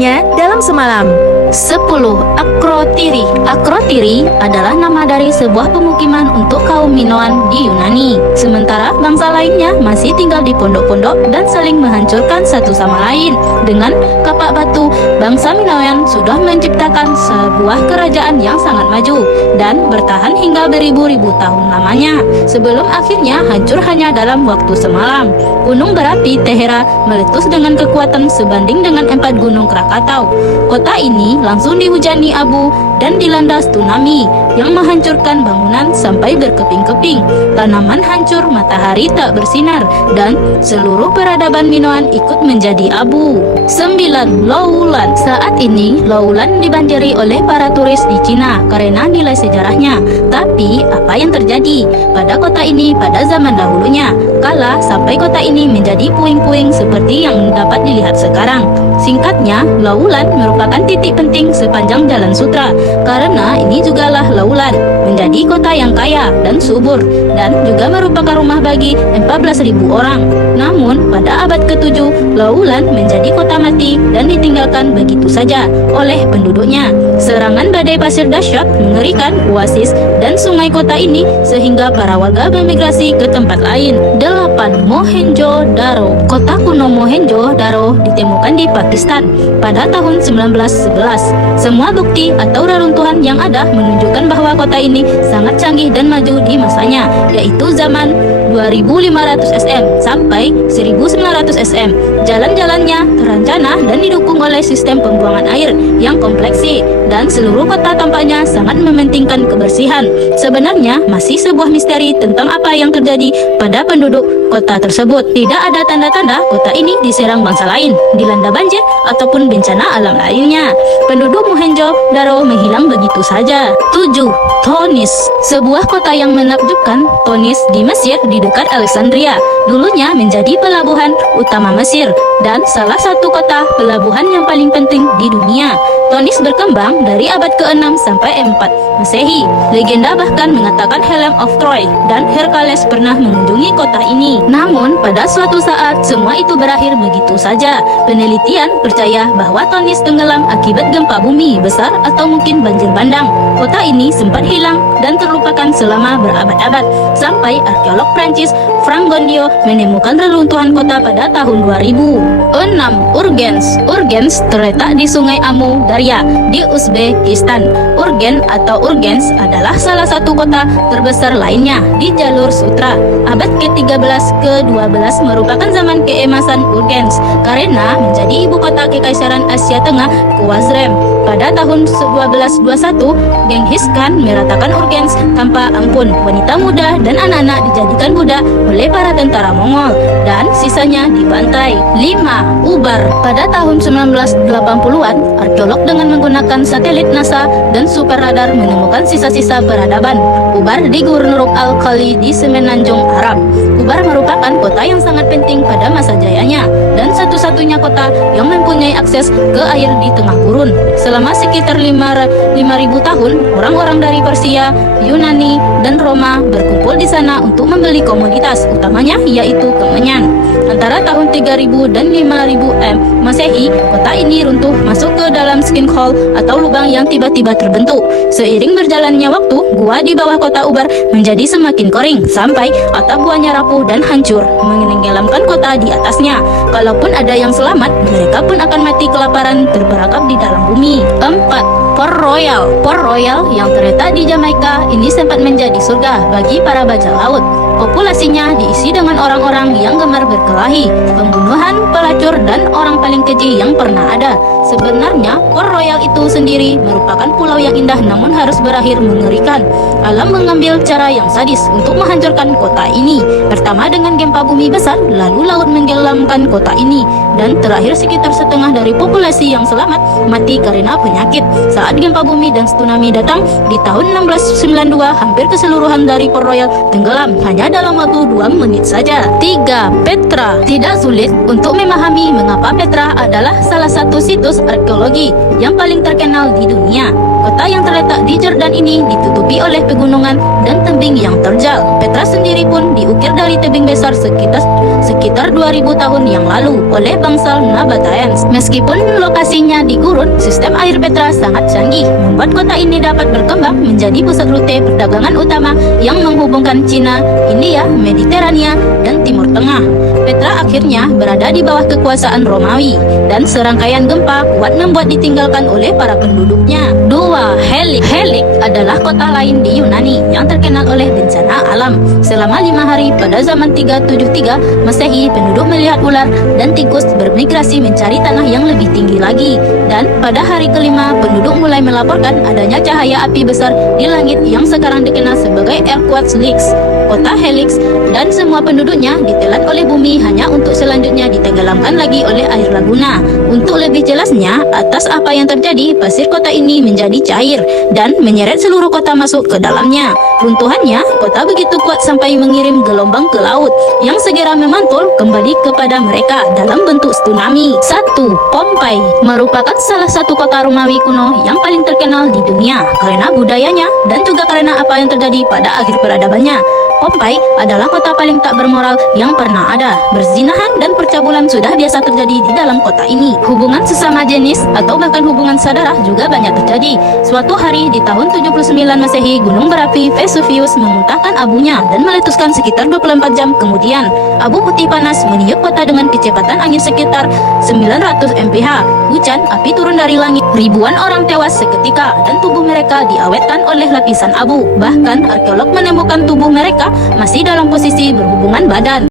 lainnya dalam semalam. 10. Akrotiri. Akrotiri adalah nama dari sebuah pemukiman untuk kaum Minoan di Yunani. Sementara bangsa lainnya masih tinggal di pondok-pondok dan saling menghancurkan satu sama lain. Dengan kapak batu, bangsa Minoan sudah menciptakan sebuah kerajaan yang sangat maju dan bertahan hingga beribu-ribu tahun lamanya. Sebelum akhirnya hancur hanya dalam waktu semalam. Gunung berapi Tehera meletus dengan kekuatan sebanding dengan 4 gunung Krakatau. Kota ini langsung dihujani abu dan dilanda tsunami yang menghancurkan bangunan sampai berkeping-keping. Tanaman hancur, matahari tak bersinar, dan seluruh peradaban Minoan ikut menjadi abu. 9. Loulan. Saat ini Loulan dibanjiri oleh para turis di Cina karena nilai sejarahnya. Tapi apa yang terjadi pada kota ini pada zaman dahulunya? Kala sampai kota ini menjadi puing-puing seperti yang dapat dilihat sekarang. Singkatnya, Loulan merupakan titik penting sepanjang Jalan Sutra karena ini jugalah Loulan menjadi kota yang kaya dan subur dan juga merupakan rumah bagi 14.000 orang. Namun pada abad ke-7, Loulan menjadi kota mati dan ditinggalkan begitu saja oleh penduduknya. Serangan badai pasir dahsyat mengerikan oasis dan sungai kota ini sehingga para warga bermigrasi ke tempat lain. 8. Mohenjo-daro. Kota kuno Mohenjo-daro ditemukan di Pakistan pada tahun 1911. Semua bukti atau reruntuhan yang ada menunjukkan bahwa kota ini sangat canggih dan maju di masanya, yaitu zaman 2500 SM sampai 1900 SM. Jalan-jalannya terancana dan didukung oleh sistem pembuangan air yang kompleksi dan seluruh kota tampaknya sangat mementingkan kebersihan. Sebenarnya masih sebuah misteri tentang apa yang terjadi pada penduduk kota tersebut. Tidak ada tanda-tanda kota ini diserang bangsa lain, dilanda banjir ataupun bencana alam lainnya. Penduduk Mohenjo-daro menghilang begitu saja. 7. Tonis. Sebuah kota yang menakjubkan. Tonis di Mesir di dekat Alexandria dulunya menjadi pelabuhan utama Mesir dan salah satu kota pelabuhan yang paling penting di dunia. Tonis berkembang dari abad ke-6 sampai 4 Masehi. Legenda bahkan mengatakan Helen of Troy dan Hercules pernah mengunjungi kota ini. Namun pada suatu saat semua itu berakhir begitu saja. Penelitian percaya bahwa Tonis tenggelam akibat gempa bumi besar atau mungkin banjir bandang. Kota ini sempat hilang dan terlupakan selama berabad-abad sampai arkeolog Prancis Frank Gondio menemukan reruntuhan kota pada tahun 2000. 6. Urgens. Urgens terletak di Sungai Amu Darya di Uzbekistan. Urgen atau Urgens adalah salah satu kota terbesar lainnya di jalur Sutra. Abad ke-13 ke-12 merupakan zaman keemasan Urgens karena menjadi ibu kota Kekaisaran Asia Tengah Khwarezm. Pada tahun 1221, Genghis Khan meratakan Urgens tanpa ampun. Wanita muda dan anak-anak dijadikan budak oleh para tentara Mongol dan sisanya dibantai. 5. Ubar. Pada tahun 1980-an, arkeolog dengan menggunakan satelit NASA dan super radar menemukan sisa-sisa peradaban Ubar di Gurnuruk Al-Khali di Semenanjung Arab. Ubar merupakan kota yang sangat penting pada masa jayanya dan satu-satunya kota yang mempunyai akses ke air di tengah gurun. Selama sekitar 5.000 tahun, orang-orang dari Persia, Yunani, dan Roma berkumpul di sana untuk membeli komoditas, utamanya yaitu kemenyan. Antara tahun 3000 dan 5000 Masehi, kota ini runtuh masuk ke dalam sinkhole atau lubang yang tiba-tiba terbentuk. Seiring berjalannya waktu, gua di bawah kota Ubar menjadi semakin kering sampai atap guanya rapuh dan hancur, menenggelamkan kota di atasnya. Kalaupun ada yang selamat, mereka pun akan mati kelaparan terperangkap di dalam bumi. 4. Port Royal. Port Royal yang terletak di Jamaika ini sempat menjadi surga bagi para bajak laut. Populasinya diisi dengan orang-orang yang gemar berkelahi, pembunuhan, pelacur, dan orang paling keji yang pernah ada. Sebenarnya, Port Royal itu sendiri merupakan pulau yang indah namun harus berakhir mengerikan. Alam mengambil cara yang sadis untuk menghancurkan kota ini. Pertama dengan gempa bumi besar, lalu laut menggelamkan kota ini, dan terakhir sekitar setengah dari populasi yang selamat mati karena penyakit. Saat gempa bumi dan tsunami datang di tahun 1692, hampir keseluruhan dari Port Royal tenggelam hanya dalam waktu 2 menit saja. 3. Petra. Tidak sulit untuk memahami mengapa Petra adalah salah satu situs arkeologi yang paling terkenal di dunia. Kota yang terletak di Jordan ini ditutupi oleh pegunungan dan tebing yang terjal. Petra sendiri pun diukir dari tebing besar sekitar 2000 tahun yang lalu oleh bangsal Nabateans. Meskipun lokasinya di gurun, sistem air Petra sangat canggih, membuat kota ini dapat berkembang menjadi pusat rute perdagangan utama yang menghubungkan Cina, India, Mediterania, dan Timur Tengah. Petra akhirnya berada di bawah kekuasaan Romawi, dan serangkaian gempa kuat membuat ditinggalkan oleh para penduduknya. 2. Helik adalah kota lain di Yunani yang terkenal oleh bencana alam. Selama 5 hari pada zaman 373 Masehi, penduduk melihat ular dan tikus bermigrasi mencari tanah yang lebih tinggi lagi. Dan pada hari kelima, penduduk mulai melaporkan adanya cahaya api besar di langit yang sekarang dikenal sebagai Erquatus Lix. Kota Helix dan semua penduduknya ditelan oleh bumi hanya untuk selanjutnya ditenggelamkan lagi oleh air laguna. Untuk lebih jelasnya, atas apa yang terjadi, pasir kota ini menjadi cair dan menyeret seluruh kota masuk ke dalamnya. Runtuhannya, kota begitu kuat sampai mengirim gelombang ke laut yang segera memantul kembali kepada mereka dalam bentuk tsunami. 1. Pompei merupakan salah satu kota Romawi kuno yang paling terkenal di dunia karena budayanya dan juga karena apa yang terjadi pada akhir peradabannya. Pompei adalah kota paling tak bermoral yang pernah ada. Berzinahan dan percabulan sudah biasa terjadi di dalam kota ini. Hubungan sesama jenis atau bahkan hubungan saudara juga banyak terjadi. Suatu hari di tahun 79 Masehi, gunung berapi Vesuvius memuntahkan abunya dan meletuskan sekitar 24 jam kemudian. Abu putih panas meniup kota dengan kecepatan angin sekitar 900 mph. Hujan api turun dari langit. Ribuan orang tewas seketika dan tubuh mereka diawetkan oleh lapisan abu. Bahkan arkeolog menemukan tubuh mereka masih dalam posisi berhubungan badan.